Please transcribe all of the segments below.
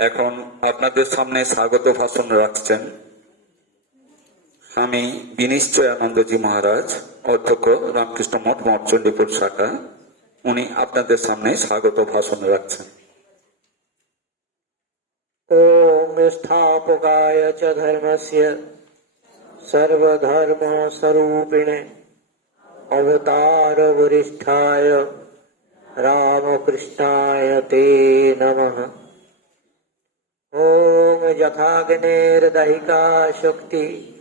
এখন আপনাদের সামনে স্বাগত ভাষণ রাখছেন আমি বিনিশ্চয় আনন্দজি মহারাজ, অধ্যক্ষ রামকৃষ্ণ মঠ, মঠচণ্ডীপুর শাখা। উনি আপনাদের সামনে স্বাগত ভাষণ রাখছেন। ওম স্থাপকায় চ ধর্মস্য সর্বধর্ম স্বরূপিণে অবতার বরিষ্ঠায় রামকৃষ্ণায় তে নমঃ। ओम यथाग्नेर्दहिका शक्ति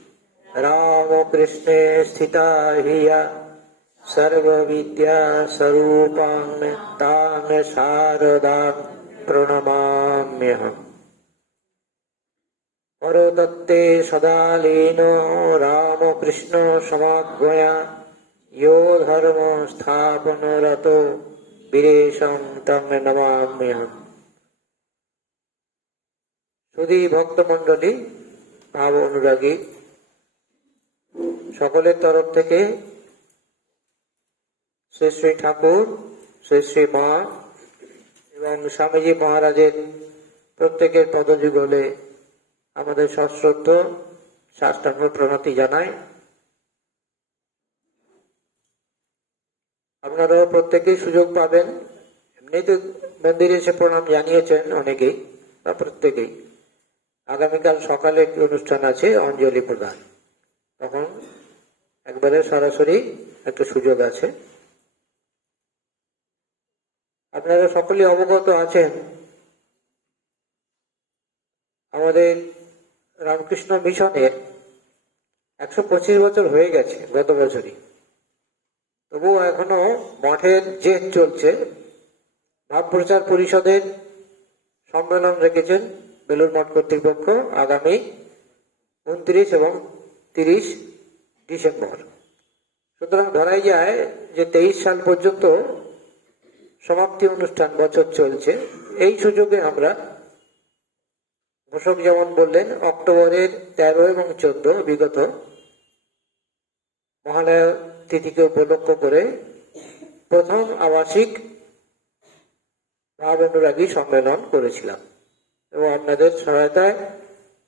राम रामकृष्णे स्थिता हिया सर्वविद्यास्वरूपां तां शारदां प्रणमाम्यहम्। परोदत्ते सदा लीन राम कृष्ण समाग्वया यो धर्म स्थापन स्थापनरतो वीरेशं तं नमाम्यहम्। সুধী ভক্তমণ্ডলী ভাব অনুরাগী সকলের তরফ থেকে শ্রী শ্রী ঠাকুর, শ্রী শ্রী মা এবং স্বামীজি মহারাজের প্রত্যেকের পদযুগলে আমাদের সশ্রদ্ধ সাষ্টাঙ্গ প্রণতি জানাই আপনারাও প্রত্যেকেই সুযোগ পাবেন। এমনিতে মন্দিরে এসে প্রণাম জানিয়েছেন অনেকেই, বা প্রত্যেকেই। আগামীকাল সকালে একটি অনুষ্ঠান আছে, অঞ্জলি প্রদান। তখন একবারে সরাসরি একটা সুযোগ আছে। আপনারা সকলেই অবগত আছেন, আমাদের রামকৃষ্ণ মিশনের একশো পঁচিশ বছর হয়ে গেছে গত বছরই। তবুও এখনও মঠের জেদ চলছে। ভাব প্রচার পরিষদের সম্মেলন রেখেছেন। বেলুর মঠ কর্তৃপক্ষ আগামী উনত্রিশ এবং তিরিশ ডিসেম্বর। সুতরাং ধরাই যায় যে তেইশ সাল পর্যন্ত সমাপ্তি অনুষ্ঠান বছর চলছে। এই সুযোগে আমরা ঘোষক যেমন বললেন, অক্টোবরের তেরো এবং চোদ্দ বিগত মহালয়া তিথিকে উপলক্ষ করে প্রথম আবাসিক ভাব অনুরাগী সম্মেলন করেছিলাম। এবং আপনাদের সহায়তায়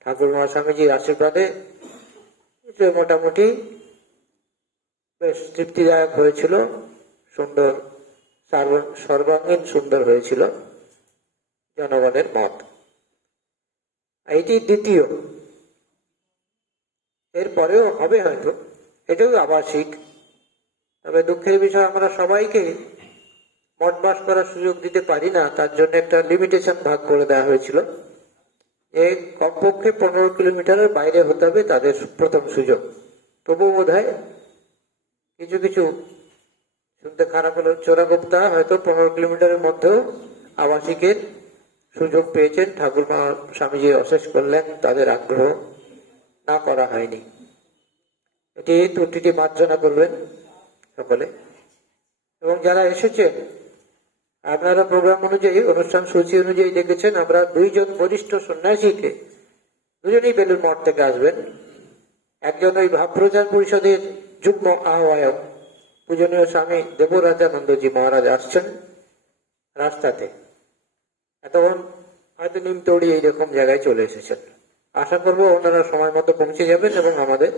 ঠাকুর মহাস্বামীজির আশীর্বাদে মোটামুটি বেশ তৃপ্তিদায়ক হয়েছিল। সুন্দর সর্ব- সর্বাঙ্গীন সুন্দর হয়েছিল জনগণের মত। এইটি দ্বিতীয়। এরপরেও হবে হয়তো, এটাও আবাসিক। তবে দুঃখের বিষয়, আমরা সবাইকে বাস করার সুযোগ দিতে পারি না, তার জন্য একটা লিমিটেশন ভাগ করে দেওয়া হয়েছিল। যে কমপক্ষে পনেরো কিলোমিটারের বাইরে হতে হবে, তাদের প্রথম সুযোগ। তবুও বোধ হয় কিছু কিছু শুনতে খারাপ হলো। চোরাগুপ্তা হয়তো পনেরো কিলোমিটারের মধ্যেও আবাসিকের সুযোগ পেয়েছেন। ঠাকুর মা স্বামীজি অশেষ করলেন, তাদের আগ্রহ না করা হয়নি। এটি ত্রুটিটি মার্জনা করবেন সকলে। এবং যারা এসেছেন আপনারা প্রোগ্রাম অনুযায়ী, অনুষ্ঠান সূচি অনুযায়ী দেখেছেন, আমরা দুইজন বরিষ্ঠ সন্ন্যাসীকে দুজনেই বেলুর মঠ থেকে আসবেন। একজন ওই ভাব প্রচার পরিষদের যুগ্ম আহ্বায়ক, পূজনীয় স্বামী দেবরাজানন্দজি মহারাজ আসছেন রাস্তাতে। এতক্ষণ হয়তো নিমতৌড়ি এইরকম জায়গায় চলে এসেছেন। আশা করব ওনারা সময় মতো পৌঁছে যাবেন এবং আমাদের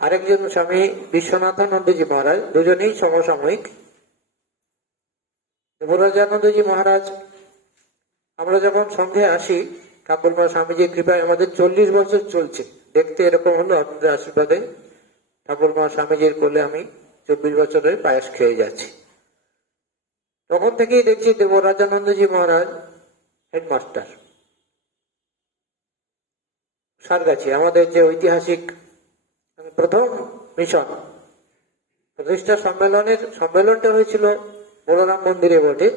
আরেকজন স্বামী বিশ্বনাথানন্দজি মহারাজ, দুজনেই সমসাময়িক দেবরাজানন্দজি মহারাজ, আমরা যখন সঙ্গে আসি, ঠাকুরমা স্বামীজির কৃপায় আমাদের চল্লিশ বছর চলছে। দেখতে এরকম হলো আপনাদের আশীর্বাদে। ঠাকুরমা স্বামীজির কোলে আমি চব্বিশ বছরের পায়েস খেয়ে যাচ্ছি। তখন থেকেই দেখছি দেবরাজানন্দজি মহারাজ, হেডমাস্টার। সারগাছি, আমাদের যে ঐতিহাসিক প্রথম মিশন, প্রতিষ্ঠা সম্মেলনের, সম্মেলনটা হয়েছিল বলরাম মন্দিরে বটে।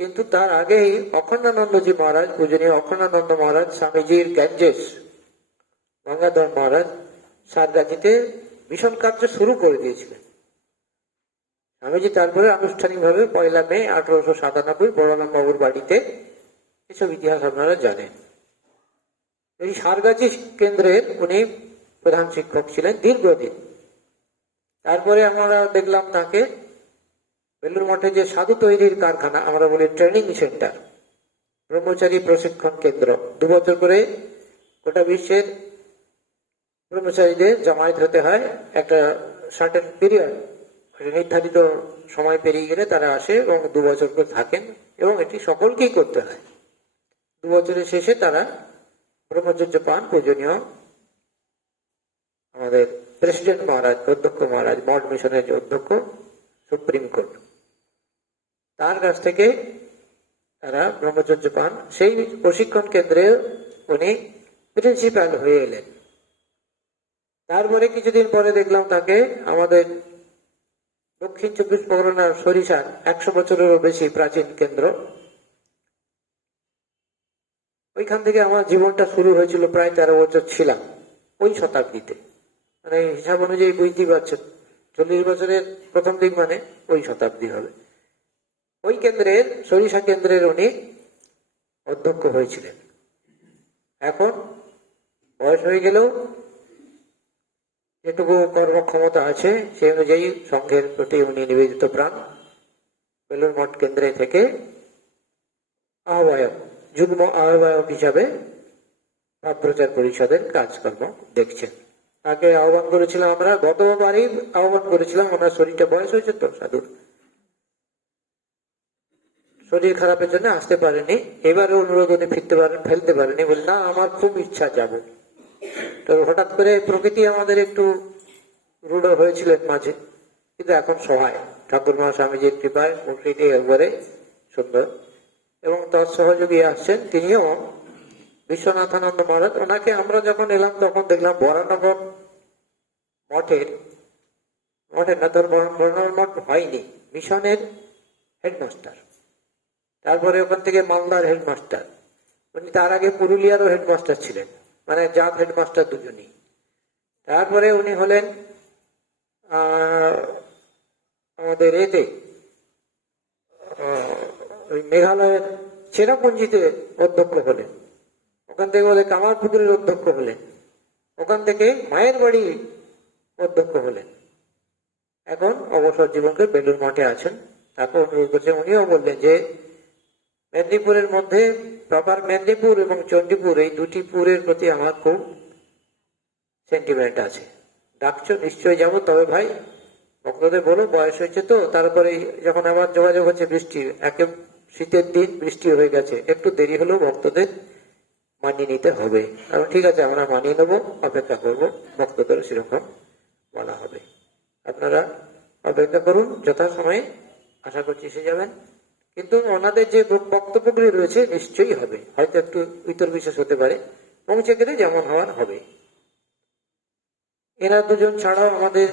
কিন্তু তার আগেই অখণ্ডানন্দজি মহারাজ, পূজনীয় অখণ্ডানন্দ মহারাজ, স্বামীজির গ্যাঞ্জেস, গঙ্গাধর মহারাজ সারগাছিতে মিশন কার্য শুরু করে দিয়েছিলেন। স্বামীজি তারপরে আনুষ্ঠানিকভাবে পয়লা মে আঠারোশো সাতানব্বই বড়রাম বাবুর বাড়িতে এসব ইতিহাস আপনারা জানেন। এই সারগাছি কেন্দ্রের উনি প্রধান শিক্ষক ছিলেন দীর্ঘদিন। তারপরে আমরা দেখলাম তাকে বেলুর মঠে যে সাধু তৈরির কারখানা, আমরা বলি ট্রেনিং সেন্টার, ব্রহ্মচারী প্রশিক্ষণ কেন্দ্র। দু বছর করে গোটা বিশ্বের ব্রহ্মচারীদের জমায়েত হতে হয়। একটা সার্টেন পিরিয়ড নির্ধারিত সময় পেরিয়ে গেলে তারা আসে এবং দু বছর করে থাকেন এবং এটি সকলকেই করতে হয়। দু বছরের শেষে তারা ব্রহ্মচর্য পান। পূজনীয় আমাদের প্রেসিডেন্ট মহারাজ, অধ্যক্ষ মহারাজ, মঠ মিশনের যে অধ্যক্ষ, সুপ্রিম কোর্ট। তার কাছ থেকে তারা ব্রহ্মচর্য পান। সেই প্রশিক্ষণ কেন্দ্রে উনি প্রিন্সিপাল হয়ে এলেন। তারপরে কিছুদিন পরে দেখলাম তাকে আমাদের দক্ষিণ চব্বিশ পরগনার সরিষার একশো বছরেরও বেশি প্রাচীন কেন্দ্র। ওইখান থেকে আমার জীবনটা শুরু হয়েছিল প্রায় তেরো বছর ছিলাম, ওই শতাব্দীতে। মানে হিসাব অনুযায়ী বুঝতেই পারছেন, চল্লিশ বছরের প্রথম দিক মানে ওই শতাব্দী হবে। ওই কেন্দ্রের, সরিষা কেন্দ্রের উনি অধ্যক্ষ হয়েছিলেন। এখন বয়স হয়ে গেলেও যেটুকু কর্মক্ষমতা আছে সেই অনুযায়ী সংঘের প্রতি উনি নিবেদিত প্রাণ বেলুর মঠ কেন্দ্রে থেকে আহ্বায়ক, যুগ্ম আহ্বায়ক হিসাবে প্রচার পরিষদের কাজকর্ম দেখছেন। তাকে আহ্বান করেছিলাম আমরা, গতবারই আহ্বান করেছিলাম, ওনার শরীরটা বয়স হয়েছে তো, সাধুর। শরীর খারাপের জন্য আসতে পারেনি। এবারে অনুরোধ উনি ফিরতে পারেন, ফেলতে পারেনি বলে, না, আমার খুব ইচ্ছা যাব। তো হঠাৎ করে প্রকৃতি আমাদের একটু রূঢ় হয়েছিলেন মাঝে, কিন্তু এখন সহায়। ঠাকুর মা স্বামীজির কৃপায় প্রকৃতি একবারে সুন্দর। এবং তার সহযোগী আসছেন তিনিও বিশ্বনাথানন্দ মহারাজ। ওনাকে আমরা যখন এলাম, তখন দেখলাম বরানগর মঠের মঠের না, তোর বরানগর মঠ হয়নি, মিশনের হেডমাস্টার। তারপরে ওখান থেকে মালদার হেডমাস্টার। উনি তার আগে পুরুলিয়ারও হেডমাস্টার ছিলেন। মানে জাত হেডমাস্টার দুজনই। তারপরে উনি হলেন আমাদের এতে ওই মেঘালয়ের চেরাপুঞ্জিতে অধ্যক্ষ হলেন। ওখান থেকে বলে কামারপুকুরের অধ্যক্ষ হলেন। ওখান থেকে মায়ের বাড়ি অধ্যক্ষ হলেন। এখন অবসর জীবনকে বেলুর মাঠে আছেন। তাকে অনুরোধ উনিও বললেন যে মেদিনীপুরের মধ্যে প্রপার মেদিনীপুর এবং চণ্ডীপুর, এই দুটি পুরের প্রতি আমার খুব সেন্টিমেন্ট আছে। ডাকছো, নিশ্চয়ই যাব, তবে ভাই ভক্তদের বলো, বয়স হয়েছে তো, তারপরে যখন আমার যোগাযোগ হচ্ছে বৃষ্টি, একে শীতের দিন বৃষ্টি হয়ে গেছে, একটু দেরি হলেও ভক্তদের মানিয়ে নিতে হবে। আর ঠিক আছে, আমরা মানিয়ে নেব, অপেক্ষা করব ভক্তদের সেরকম বলা হবে। আপনারা অপেক্ষা করুন, যথাসময়ে আশা করছি এসে যাবেন। কিন্তু ওনাদের যে বক্তব্যগুলি রয়েছে, নিশ্চয়ই হবে। হয়তো একটু ইতর বিশেষ হতে পারে। পৌঁছে গেলে যেমন হওয়ার হবে। এরা দুজন ছাড়াও আমাদের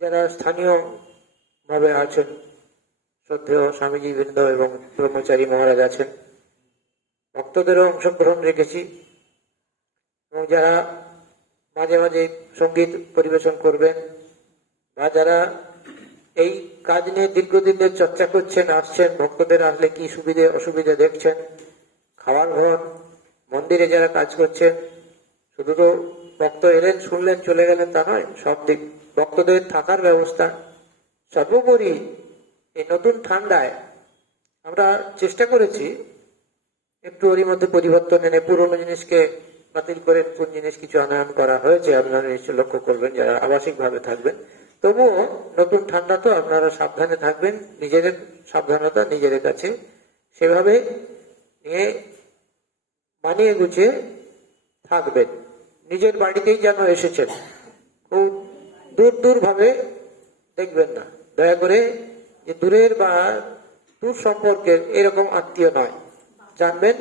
যারা স্থানীয় ভাবে আছেন, শ্রদ্ধেয় স্বামীজি বৃন্দ এবং ব্রহ্মচারী মহারাজ আছেন, ভক্তদেরও অংশগ্রহণ রেখেছি। এবং যারা মাঝে মাঝে সংগীত পরিবেশন করবেন বা যারা এই কাজ নিয়ে দীর্ঘদিনের চর্চা করছেন, আসছেন, ভক্তদের আসলে কি সুবিধে, অসুবিধা দেখছেন। খাওয়ার ঘর, মন্দিরে যারা কাজ করছেন, শুধু তো ভক্ত এলেন, শুনলেন, চলে গেলেন তা নয়, সব দিক, ভক্তদের থাকার ব্যবস্থা। সর্বোপরি এই নতুন ঠান্ডায় আমরা চেষ্টা করেছি একটু ওরই মধ্যে পরিবর্তন এনে পুরনো জিনিসকে বাতিল করে নতুন জিনিস কিছু আনয়ন করা হয়েছে। আপনারা নিশ্চয় লক্ষ্য করবেন, যারা আবাসিক ভাবে থাকবেন তবুও নতুন ঠান্ডা তো আপনারা সাবধানে থাকবেন, নিজেদের সাবধানতা নিজেদের কাছে। সেভাবে নিয়ে মানিয়ে গুছিয়ে থাকবেন। নিজের বাড়িতেই যেন এসেছেন। খুব দূর দূর ভাবে দেখবেন না। দয়া করে যে দূরের বা দূর সম্পর্কের এরকম আত্মীয় নয়। জানবেন,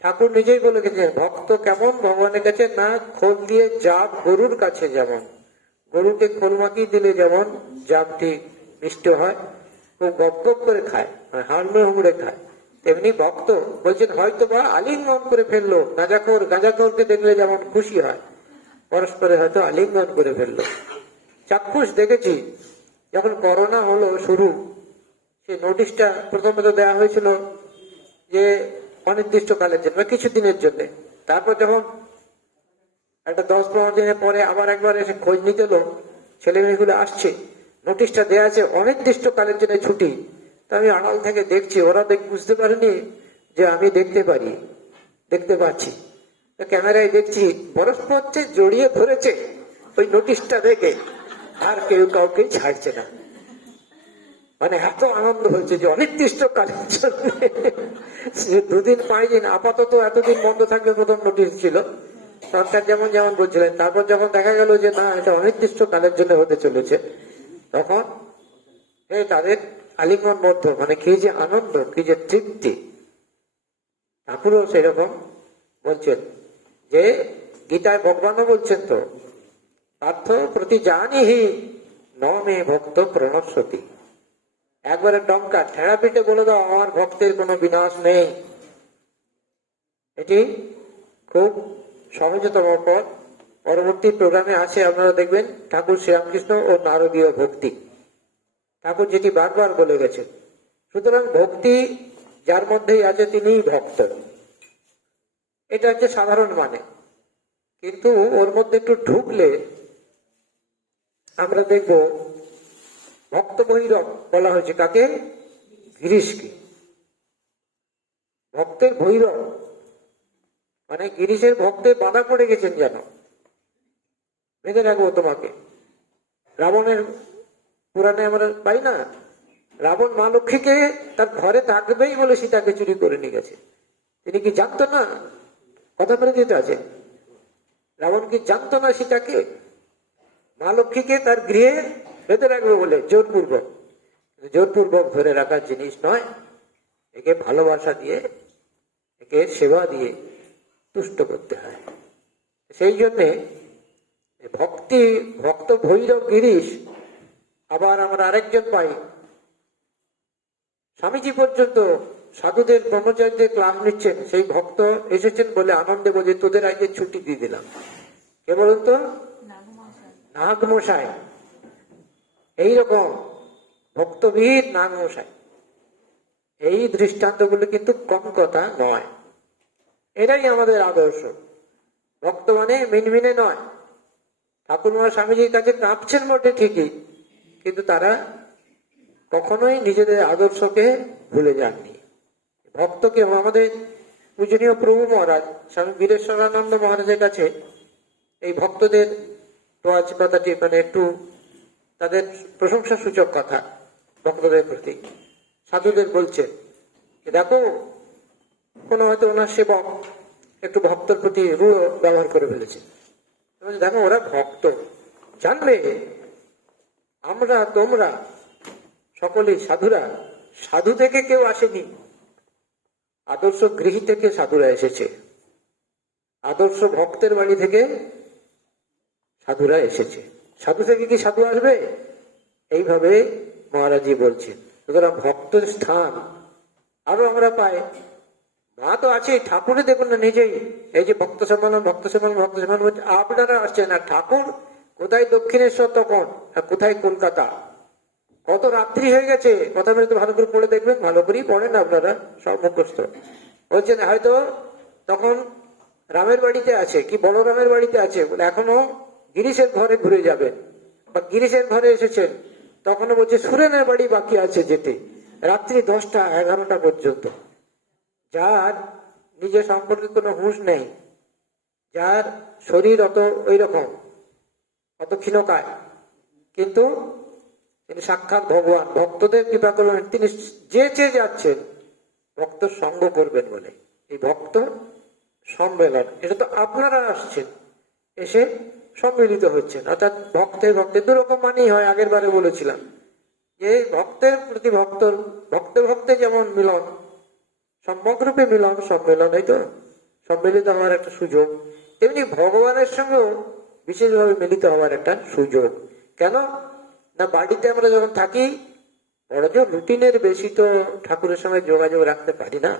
ঠাকুর নিজেই বলে গেছেন, ভক্ত কেমন? ভগবানের কাছে না খোল দিয়ে জাপ গরুর কাছে যেমন। গরুকে খোল দিলে যেমন জাপটি মিষ্ট হয়, খুব গপ গপ করে খায় মানে হাড়মে হুমড়ে খায়, তেমনি ভক্ত বলছেন হয়তো বা আলিঙ্গন করে ফেলল, গাঁজাখোর, গাঁজাখোরকে দেখলে যেমন খুশি হয়, পরস্পরে হয়তো আলিঙ্গন করে ফেলল। চাক্ষুষ দেখেছি, যখন করোনা হলো শুরু সেই নোটিশটা প্রথমে তো দেওয়া হয়েছিল যে অনির্দিষ্ট কালের জন্য, বা কিছু দিনের জন্য। তারপর যখন একটা দশ পনেরো দিনের পরে আবার একবার এসে খোঁজ নিতে এলো। ছেলে মেয়েগুলো আসছে। নোটিশটা দেওয়া আছে অনির্দিষ্ট কালের জন্য ছুটি। তা আমি আড়াল থেকে দেখছি, ওরা দেখ বুঝতে পারেনি যে আমি দেখতে পারি, দেখতে পাচ্ছি। ক্যামেরায় দেখছি পরস্পর হচ্ছে জড়িয়ে ধরেছে ওই নোটিশটা দেখে। আর কেউ কাউকে ছাড়ছে না। মানে এত আনন্দ হয়েছে যে অনির্দিষ্ট কালের জন্য দুদিন পাঁচ দিন আপাতত এতদিন বন্ধ থাকবে প্রথম নোটিশ ছিল। সরকার যেমন যেমন বলছিলেন, তারপর যখন দেখা গেল যে না এটা অনির্দিষ্ট কালের জন্য হতে চলেছে, তখন এ তাদের আলিঙ্গন মধ্য মানে কি যে আনন্দ, কি যে তৃপ্তি। ঠাকুরও সেরকম বলছেন যে, গীতায় ভগবানও বলছেন তো, পার্থ প্রতি জানিহি ন মে ভক্ত প্রণস্বতী একবারে ঠেড়া পিটে বলে দাও, আমার ভক্তের কোনো বিনাশ নেই। এটি খুব সহজতম পথ পরবর্তী প্রোগ্রামে আছে, আপনারা দেখবেন ঠাকুর শ্রীরামকৃষ্ণ ও নারদীয় ভক্তি। ঠাকুর যেটি বারবার বলে গেছেন, সুতরাং ভক্তি যার মধ্যেই আছে তিনিই ভক্ত। এটা হচ্ছে সাধারণ মানে। কিন্তু ওর মধ্যে একটু ঢুকলে আমরা দেখব ভক্ত ভৈরব বলা হয়েছে কাকে? গিরিশকে। ভক্তের ভৈরব মানে গিরিশের ভক্তে বাধা পড়ে গেছেন যেন। বেঁধে রাখব তোমাকে। রাবণের পুরাণে আমরা পাই না? রাবণ মা লক্ষ্মীকে তার ঘরে থাকবেই বলে সীতাকে চুরি করে নিয়ে গেছে। তিনি কি জানতো না? কথা বলে দিতে আছে। রাবণ কি জানতো না সীতাকে? মা লক্ষ্মীকে তার গৃহে বেঁধে রাখবে বলে জোরপূর্বক। জোরপূর্বক ধরে রাখার জিনিস নয়। একে ভালোবাসা দিয়ে, একে সেবা দিয়ে। তুষ্ট করতে হয়। সেই জন্যে ভক্তি, ভক্ত ভৈরব গিরিশ, আবার আমরা আরেকজন পাই। স্বামীজি পর্যন্ত সাধুদের, ব্রহ্মচারীদের ক্লাস নিচ্ছেন। সেই ভক্ত এসেছেন বলে আনন্দে বলে, তোদের আজকে ছুটি দিয়ে দিলাম। কে বলুন তো? নাগ মশাই এইরকম ভক্তবীর নাগ মশাই এই দৃষ্টান্তগুলো কিন্তু কম কথা নয়। এটাই আমাদের আদর্শ। ভক্ত মানে মিনমিনে নয়। ঠাকুরমা স্বামীজির কাছে কাঁপছেন বটে ঠিকই, কিন্তু তারা কখনোই নিজেদের আদর্শকে ভুলে যাননি। ভক্তকে আমাদের পূজনীয় প্রভু মহারাজ, স্বামী বীরেশ্বরানন্দ মহারাজের কাছে এই ভক্তদের তোয়াজ কথাটি মানে একটু তাদের প্রশংসা সূচক কথা, ভক্তদের প্রতি। সাধুদের বলছে দেখো কোনো হয়তো ওনার সেবক একটু ভক্তর প্রতি রূঢ় ব্যবহার করে ফেলেছে? দেখো, ওরা ভক্ত। জানবে, আমরা, তোমরা, সকলেই সাধুরা, সাধু থেকে কেউ আসেনি। আদর্শ গৃহী থেকে সাধুরা এসেছে। আদর্শ ভক্তের বাড়ি থেকে সাধুরা এসেছে। সাধু থেকে কি সাধু আসবে? এইভাবে মহারাজি বলছেন। সুতরাং ভক্তের স্থান আরও আমরা পাই। মা তো আছে ঠাকুরে দেখুন না নিজেই। এই যে ভক্ত সম্মেলন ভক্ত সম্মেলন ভক্ত সম্মেলন আপনারা আসছেন আর ঠাকুর কোথায় দক্ষিণেশ্বর তখন আর কোথায় কলকাতা? কত রাত্রি হয়ে গেছে। কথা বলতে ভালো করে পড়ে দেখবেন, ভালো করেই পড়েন আপনারা মুখস্থ বলছেন, হয়তো তখন রামের বাড়িতে আছে। কি বড় রামের বাড়িতে আছে? বলে, এখনও গিরিশের ঘরে ঘুরে যাবেন। বা গিরিশের ঘরে এসেছেন। তখনও বলছে, সুরেনের বাড়ি বাকি আছে যেতে। রাত্রি দশটা, এগারোটা পর্যন্ত। যার নিজের সম্পর্কে কোনো হুঁশ নেই, যার শরীর অত ওই রকম অত ক্ষীণকায় কিন্তু তিনি সাক্ষাৎ ভগবান, ভক্তদের কৃপা করবেন, তিনি যে চেয়ে যাচ্ছেন, ভক্ত সঙ্গ করবেন বলে। এই ভক্ত সম্মেলন, এটা তো আপনারা আসছেন, এসে সম্মিলিত হচ্ছেন। অর্থাৎ ভক্তের ভক্তের দুরকম মানেই হয়, আগের বারে বলেছিলাম। যে ভক্তের প্রতি ভক্তর ভক্তে ভক্তে যেমন মিলন সম্যকরূপে মিলন সম্মেলন এই তো সম্মিলিত হওয়ার একটা সুযোগ। তেমনি ভগবানের সঙ্গেও বিশেষভাবে মিলিত হওয়ার একটা সুযোগ। কেন? না, বাড়িতে আমরা যখন থাকি বড় রুটিনের বেশি তো ঠাকুরের সঙ্গে যোগাযোগ রাখতে পারি না।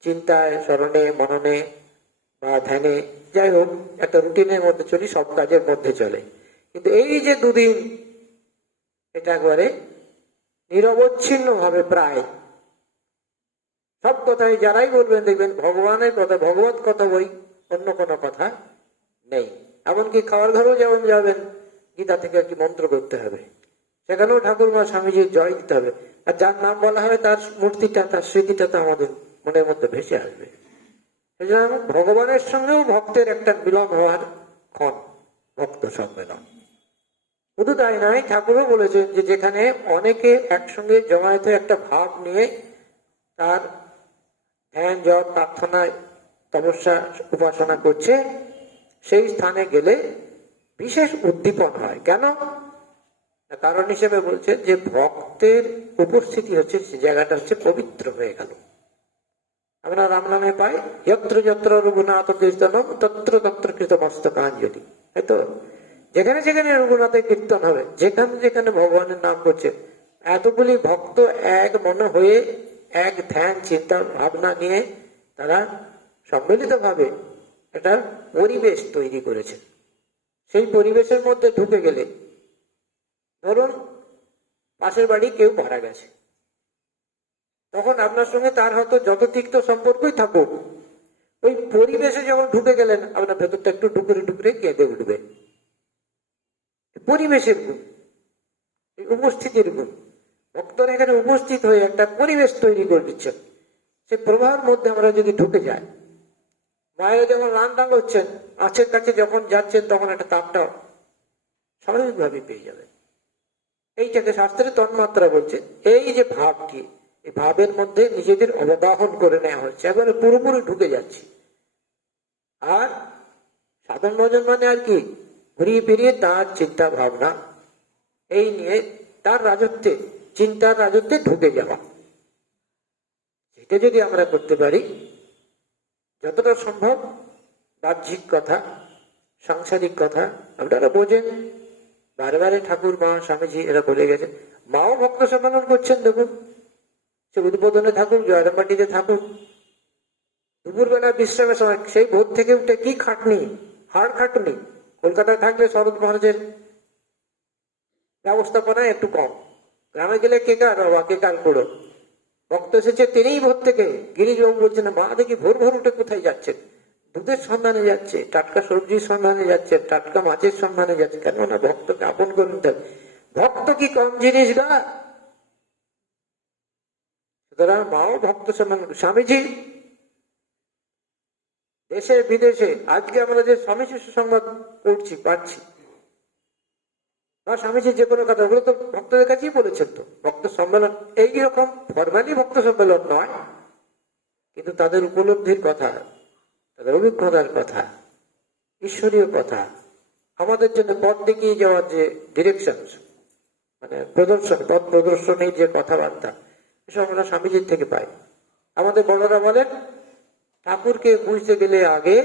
চিন্তায়, স্মরণে, মননে বা ধ্যানে। যাই হোক, একটা রুটিনের মধ্যে চলি, সব কাজের মধ্যে চলে। কিন্তু এই যে দুদিন, এটা একবারে নিরবচ্ছিন্ন ভাবে প্রায় সব কথাই যারাই বলবেন দেখবেন ভগবানের কথা, ভগবত কথা বই, অন্য কোনো কথা নেই। এমনকি খাওয়ার ঘরেও যেমন যাবেন, গীতা থেকে একটি মন্ত্র করতে হবে। সেখানেও ঠাকুর মা স্বামীজির জয় দিতে হবে। আর যার নাম বলা হবে, তার মূর্তিটা, তার স্মৃতিটা তো আমাদের মনের মধ্যে ভেসে আসবে। জন্য ভগবানের সঙ্গেও ভক্তের একটা মিলন হওয়ার ক্ষণ, ভক্ত সম্মেলন। শুধু তাই নয়, ঠাকুরও বলেছেন যে যেখানে অনেকে একসঙ্গে জমায়েত একটা ভাব নিয়ে তার ধ্যান, জপ, প্রার্থনা, তপস্যা, উপাসনা করছে, সেই স্থানে গেলে বিশেষ উদ্দীপন হয়। কেন? কারণ হিসেবে বলছে যে ভক্তের উপস্থিতি হচ্ছে, সে জায়গাটা হচ্ছে পবিত্র হয়ে গেল। আমরা রাম নামে পাই, যত্র যত্র রঘুনাথ কীর্তনম, তত্র তত্র কৃত মস্তকাঞ্জলি তাই তো? যেখানে যেখানে রঘুনাথের কীর্তন হবে। যেখানে যেখানে ভগবানের নাম করছে, এতগুলি ভক্ত এক মনে হয়ে এক ধ্যান চিন্তা ভাবনা নিয়ে তারা সম্মিলিত ভাবে একটা পরিবেশ তৈরি করেছে। সেই পরিবেশের মধ্যে ঢুকে গেলে ধরুন পাশের বাড়ি কেউ মারা গেছে। তখন আপনার সঙ্গে তার হয়তো যত তিক্ত সম্পর্কই থাকুক, ওই পরিবেশে যখন ঢুকে গেলেন, আপনার ভেতরটা একটু ডুকরে ডুকরে কেঁদে উঠবে। পরিবেশের গুণ উপস্থিতির গুণ ভক্তরা এখানে উপস্থিত হয়ে একটা পরিবেশ তৈরি করে দিচ্ছেন। সে প্রবাহের মধ্যে আমরা যদি ঢুকে যাই, মায়েরা যখন রান্না করছেন, আছের কাছে যখন যাচ্ছেন, তখন একটা তাপটা স্বাভাবিকভাবে পেয়ে যাবেন এইটাকে শাস্ত্রের তন্মাত্রা বলছে। এই যে ভাবটি, এই ভাবের মধ্যে নিজেদের অবগাহন করে নেওয়া হচ্ছে। এবারে পুরোপুরি ঢুকে যাচ্ছি। আর সাধন ভজন মানে আর কি? ঘুরিয়ে ফিরিয়ে তার চিন্তা ভাবনা। এই নিয়ে তার রাজত্বে চিন্তার রাজত্বে ঢুকে যাওয়া। এটা যদি আমরা করতে পারি, যতটা সম্ভব বাহ্যিক কথা, সাংসারিক কথা, আপনারা বোঝেন। বারে ঠাকুর, মা, স্বামীজি এরা বলে গেছে, মাও ভক্ত সম্মেলন করছেন, দেখুন। সে উদ্বোধনে থাকুক জয়রামবাটিতে থাকুক। দুপুরবেলা বিশ্রামের সময় সেই ভোর থেকে উঠে কি খাটনি, হাড় খাটনি? কলকাতায় থাকলে শরৎ মহারাজের ব্যবস্থাপনা একটু কম। গ্রামে গেলে কে কার বাবা কে কার বুড়ো ভক্ত এসেছে, তিনিই ভোর থেকে। গিরিজবাবু বলছেন, মা দেখি ভোর ভোর উঠে কোথায় যাচ্ছেন? দুধের সন্ধানে যাচ্ছে, টাটকা সবজির সন্ধানে যাচ্ছে, টাটকা মাছের সন্ধানে যাচ্ছে। কেন না, ভক্তকে আপন করে নিতে ভক্ত কি কম জিনিস গা সুতরাং মাও ভক্ত সম্মান স্বামীজি। দেশে, বিদেশে, আজকে আমরা যে স্বামী শিশু সংবাদ পড়ছি, পাচ্ছি। বা স্বামীজি যে কোনো কথা ওগুলো তো ভক্তদের কাছেই বলেছেন তো। ভক্ত সম্মেলন এই রকম ফরমালি ভক্ত সম্মেলন নয়, কিন্তু তাদের উপলব্ধির কথা, তাদের অভিজ্ঞতার কথা, ঈশ্বরীয় কথা, আমাদের জন্য পথ দেখিয়ে যাওয়ার যে ডিরেকশন মানে প্রদর্শন, পথ প্রদর্শনের যে কথাবার্তা, এসব আমরা স্বামীজির থেকে পাই। আমাদের বড়রা বলেন, ঠাকুরকে বুঝতে গেলে আগে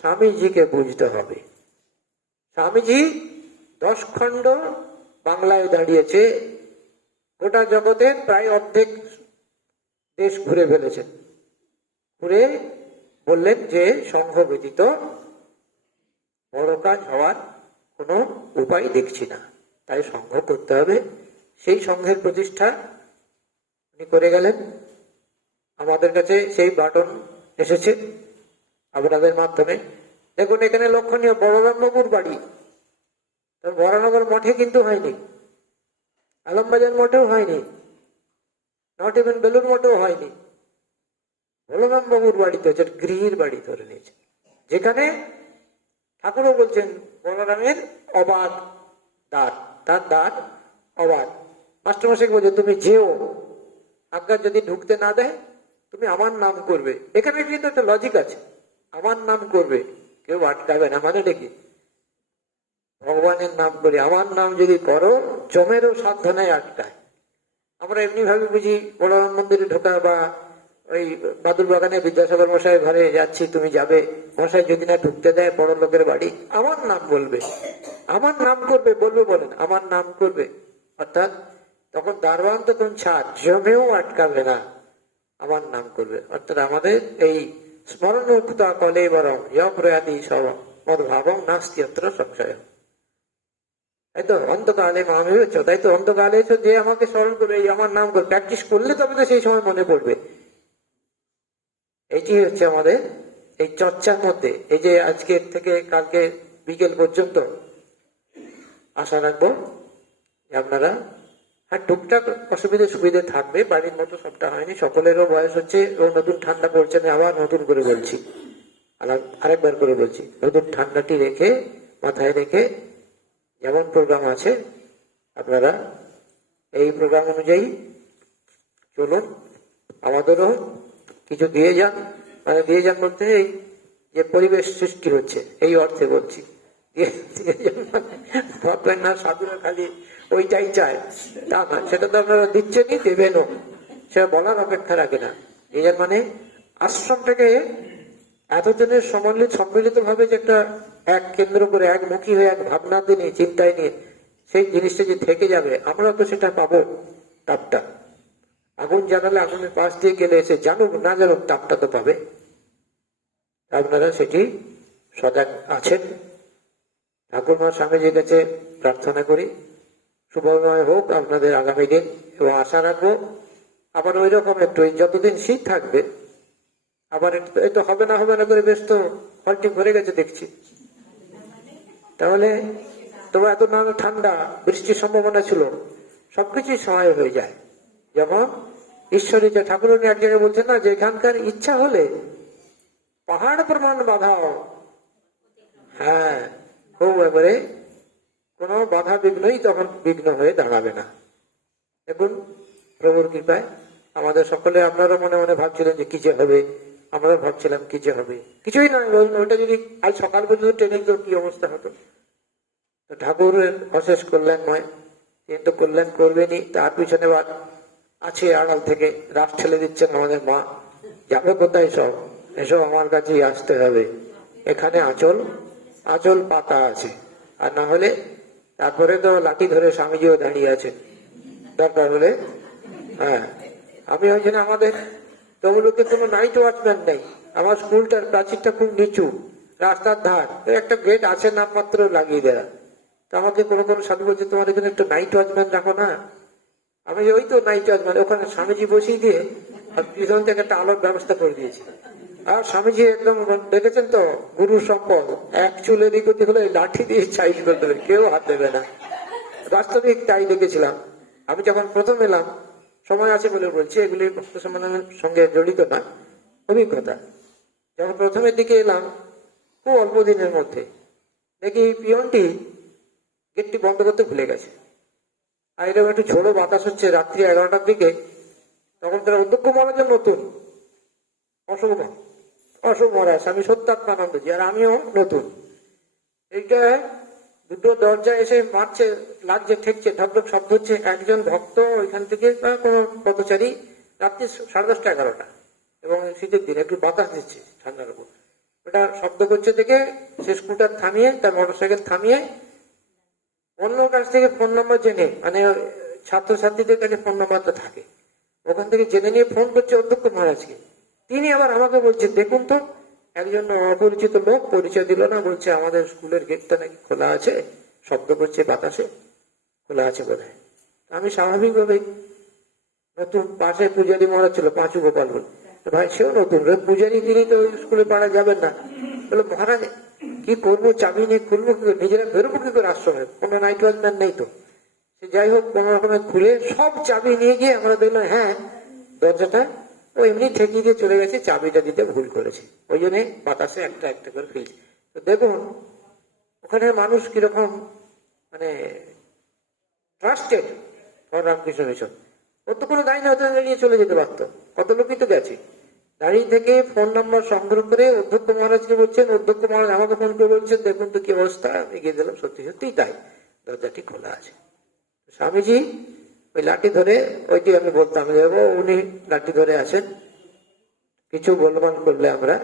স্বামীজিকে বুঝতে হবে। স্বামীজি দশ খণ্ড বাংলায় দাঁড়িয়েছে। গোটা জগতের প্রায় অর্ধেক দেশ ঘুরে ফেলেছেন ঘুরে বললেন যে, সংঘ ব্যতীত বড় কাজ হওয়ার কোনো উপায় দেখছি না। তাই সংঘ করতে হবে। সেই সংঘের প্রতিষ্ঠা উনি করে গেলেন। আমাদের কাছে সেই বাটন এসেছে। আপনাদের মাধ্যমে। দেখুন, এখানে লক্ষণীয় বড়রামবাবুর বাড়ি। তবে বরানগর মঠে কিন্তু হয়নি। আলমবাজার মঠেও হয়নি। নট ইভেন বেলুর মঠেও হয়নি। বলরাম বাবুর বাড়িতে হচ্ছে গৃহীর বাড়ি ধরে নিয়েছে। যেখানে ঠাকুরও বলছেন, বলরামের অবাধ দ্বার, তার দ্বার অবাধ। মাস্টারমশাই বলছে, তুমি যেও। আজ্ঞা যদি ঢুকতে না দেয়, তুমি আমার নাম করবে। এখানে কিন্তু একটা লজিক আছে। আমার নাম করবে। কেউ আটকাবে না মানে দেখি ভগবানের নাম করি। আমার নাম যদি করো জমেরও সাধনায় আটকায় আমরা এমনি ভাবে বুঝি বড়রাম মন্দিরে ঢোকা বা ওই বাদুর বাগানে বিদ্যাসাগর মশাই ঘরে যাচ্ছি, তুমি যাবে। মশাই যদি না ঢুকতে দেয় বড় লোকের বাড়ি, আমার নাম বলবে। আমার নাম করবে, বলবে বলেন আমার নাম করবে। অর্থাৎ তখন দারোয়ান তো তুমি ছাড়, জমেও আটকাবে না, আমার নাম করবে। অর্থাৎ আমাদের এই স্মরণ মুক্তা কলে বরং প্রয়াদি সব মদভাবং নাস্তি অত্র সংশয় তো অন্তকালে মামি হচ্ছে তাই তো অন্তকালে এসে, যে আমাকে স্মরণ করবে, এই আমার নাম করে প্র্যাকটিস করলে তবে তো সেই সময় মনে পড়বে। এইটি হচ্ছে আমাদের এই চর্চার মধ্যে। এই যে আজকের থেকে কালকে বিকেল পর্যন্ত, আশা রাখব আপনারা হ্যাঁ টুকটাক অসুবিধে সুবিধে থাকবে, বাড়ির মতো সবটা হয়নি, সকলেরও বয়স হচ্ছে, ও নতুন ঠান্ডা পড়ছে না আবার নতুন করে বলছি। আর- আরেকবার করে বলছি, নতুন ঠান্ডাটি রেখে, মাথায় রেখে যেমন প্রোগ্রাম আছে, আপনারা এই প্রোগ্রাম অনুযায়ী চলুন, আমাদেরও কিছু দিয়ে যান। মানে দিয়ে যান বলতে এই যে পরিবেশ সৃষ্টি হচ্ছে, এই অর্থে বলছি। মানে ভাববেন না খালি ওইটাই চায়। না, সেটা তো আপনারা দিচ্ছেনই, দেবেনও। সেটা বলার অপেক্ষা রাখে না। মানে আশ্রমটাকে এতজনের সম্মিলিত সম্মিলিত ভাবে যে একটা এক কেন্দ্র করে একমুখী হয়ে এক ভাবনাতে নিয়ে, চিন্তায় নিয়ে সেই জিনিসটা যে থেকে যাবে, আমরা তো সেটা পাবো তাপটা। আগুন জানালে আগুনের পাশ দিয়ে গেলে এসে জানুক, না জানুক তাপটা তো পাবে। আপনারা সেটি সজাগ আছেন। ঠাকুরমা স্বামীজির কাছে প্রার্থনা করি, শুভময় হোক আপনাদের আগামী দিন, এবং আশা রাখব আবার ওই রকম একটু যতদিন শীত থাকবে, আবার এই তো হবে না হবে না করে বেশ তো হলটি ভরে গেছে দেখছি। তাহলে তোমার এত না ঠান্ডা, বৃষ্টির সম্ভাবনা ছিল, সবকিছুই সহায় হয়ে যায়। যেমন ঈশ্বরী যে ঠাকুর এক জায়গায় বলছেন না, যে এখানকার ইচ্ছা হলে পাহাড় প্রমাণ বাধাও। হ্যাঁ খুব এবারে কোনো বাধা বিঘ্নই তখন বিঘ্ন হয়ে দাঁড়াবে না। দেখুন, প্রভুর কৃপায় আমাদের সকলে, আপনারা মনে মনে ভাবছিলেন যে কি যে হবে। আমরা ভাবছিলাম কি যে হবে। কিছুই নয় ওটা যদি আজ সকাল পর্যন্ত ট্রেনিং তো কি অবস্থা হতো? ঠাকুরের অশেষ কল্যাণময়, তিনি তো কল্যাণ করবেনই, তার পিছনে আছে আড়াল থেকে রাত ঠেলে দিচ্ছেন আমাদের মা। যাবে কোথায় সব? এসব আমার কাছেই আসতে হবে। এখানে আঁচল আঁচল পাতা আছে। আর না হলে তারপরে তো লাঠি ধরে স্বামীজিও দাঁড়িয়ে আছেন। দরকার হলে হ্যাঁ। আমি ওই আমাদের তমলুকে কোনো নাইট ওয়াচম্যান নেই। আমার স্কুলটার প্রাচীরটা খুব নিচু, রাস্তার ধার। একটা গেট আছে নামমাত্র লাগিয়ে দেয়া। তো আমাকে কোনো কোনো সাধু বলছে, তোমার এখানে একটু নাইট ওয়াচম্যান রাখো না। আমি ওই তো নাইট ওয়াচম্যান ওখানে স্বামীজি বসিয়ে দিয়ে পিছন থেকে একটা আলোর ব্যবস্থা করে দিয়েছি। আর স্বামীজি একদম দেখেছেন তো, গুরু সম্পদ এক চুলের দিকে হলে লাঠি দিয়ে চাইল করে দেবে কেউ হাত দেবে না। বাস্তবিক তাই দেখেছিলাম। আমি যখন প্রথম এলাম সময় আছে বলে বলছি এগুলি ভক্ত সম্মেলনের সঙ্গে জড়িত না, অভিজ্ঞতা। যখন প্রথমের দিকে এলাম, খুব অল্প দিনের মধ্যে, দেখি পিয়নটি গেটটি বন্ধ করতে ভুলে গেছে। আর এরকম একটু ঝোড়ো বাতাস হচ্ছে, রাত্রি এগারোটার দিকে। তখন তারা অধ্যক্ষ মহারাজের নতুন। অশুভ অশোক মহারাজ, আমি সত্যাত্মানন্দজি আর আমিও নতুন। এইটা দুটো দরজা এসে মারছে, লাগছে, ঠেকছে ঢকঢক শব্দ হচ্ছে। একজন ভক্ত ওইখান থেকে বা কোনো পথচারী রাত্রি সাড়ে দশটা, এগারোটা। এবং শীতের দিন একটু বাতাস দিচ্ছে ঠান্ডার উপর। ওটা শব্দ করছে দেখে সে স্কুটার থামিয়ে, তার মোটরসাইকেল থামিয়ে অন্য কাছ থেকে ফোন নম্বর জেনে মানে ছাত্রছাত্রীদের কাছে ফোন নম্বরটা থাকে। ওখান থেকে জেনে নিয়ে ফোন করছে অধ্যক্ষ মহারাজকে। তিনি আবার আমাকে বলছেন দেখুন তো একজন অপরিচিত লোক পরিচয় দিল না, বলছে, আমাদের স্কুলের গেটটা নাকি খোলা আছে? শব্দ করছে বাতাসে। খোলা আছে বোধ আমি স্বাভাবিকভাবেই নতুন পাশে পূজারি মহারাজ ছিল, পাঁচু গোপাল বলে। ভাই, সেও নতুন। পূজারি তিনি তো স্কুলে পাড়া যাবেন না। বলে, মহারাজ, কি করব? চাবি নিয়ে খুলবো কি করে? নিজেরা বেরোবো কি করে আশ্রমে? কোনো নাইট ওয়াচম্যান নেই তো। সে যাই হোক, কোনো রকমে খুলে সব চাবি নিয়ে গিয়ে আমরা দেখলাম হ্যাঁ দরজাটা ও এমনি ঠেকিয়ে দিয়ে চলে গেছে, চাবিটা দিতে ভুল করেছে। ওই জন্য বাতাসে একটা একটা করে ফেলছে। তো দেখুন ওখানে মানুষ কীরকম মানে ট্রাস্টেড ফর রামকৃষ্ণ মিশন। ওর তো কোনো দায় না হতে দাঁড়িয়ে চলে যেতে পারতো। কত লোকই তো গেছে। দাঁড়িয়ে থেকে ফোন নাম্বার সংগ্রহ করে অধ্যক্ষ মহারাজকে বলছেন, অধ্যক্ষ মহারাজ, আমাকে ফোন করে বলছেন, দেখুন তো কি অবস্থা। আমি গিয়ে দিলাম, সত্যি, সত্যিই তাই। দরজাটি খোলা আছে। স্বামীজি ওই লাঠি ধরে, ওইটি আমি বলতাম যে উনি লাঠি ধরে আছেন। কিছু বলবান করলে আমরা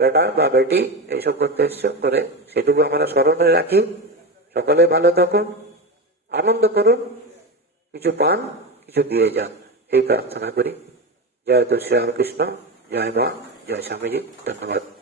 বেটা বা বেটি এইসব করতে এসছো, করে সেটুকু আমরা স্মরণে রাখি। সকলে ভালো থাকুন, আনন্দ করুন, কিছু পান, কিছু দিয়ে যান। এই প্রার্থনা করি। জয় তো শ্রী রামকৃষ্ণ জয় মা, জয় স্বামীজি, ধন্যবাদ।